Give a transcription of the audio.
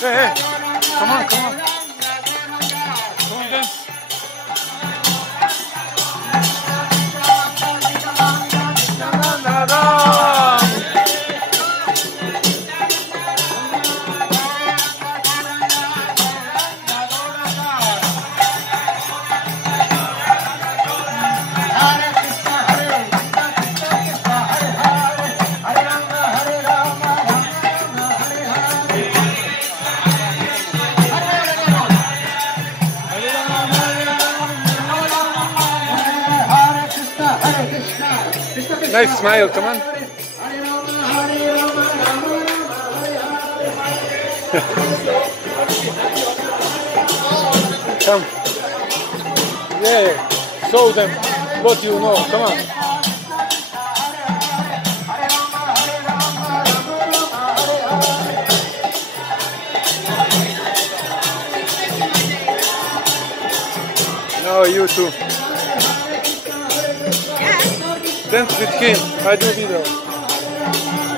Hey, come on, come on. Come on, dance. Nice smile, come on. Come. Yeah, show them what you know, come on. No, you too. Dance with him, I do video.